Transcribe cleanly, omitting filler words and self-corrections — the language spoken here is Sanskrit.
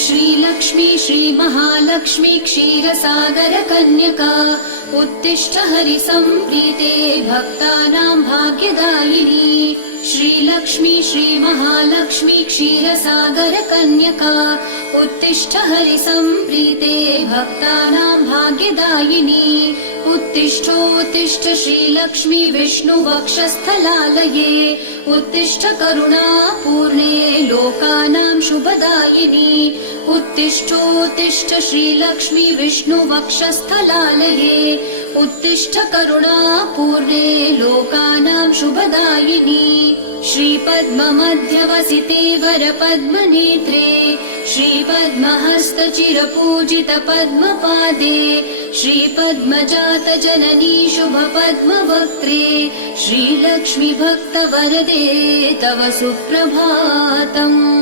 श्रीलक्ष्मी श्रीमहालक्ष्मी क्षीरसागर कन्यका उत्तिष्ठ हरिसम्प्रीते भक्तानां भाग्यदायिनी। श्रीलक्ष्मी श्रीमहालक्ष्मी क्षीरसागर कन्यका उत्तिष्ठ हरिसम्प्रीते भक्तानां भाग्यदायिनी। उत्तिष्ठोत्तिष्ठ श्रीलक्ष्मी विष्णुवक्षस्थलालये उत्तिष्ठ करुणापूर्णे लोकानां शुभदायिनी। उत्तिष्ठोत्तिष्ठ श्रीलक्ष्मी विष्णुवक्षस्थलालये उत्तिष्ठ करुणापूर्णे लोकानां शुभदायिनी। श्रीपद्ममध्यवसिते वरपद्मनेत्रे श्रीपद्महस्तचिरपूजित पद्मपादे श्रीपद्मजात जननी शुभपद्मवक्त्रे श्रीलक्ष्मी भक्तवरदे तव सुप्रभातम्।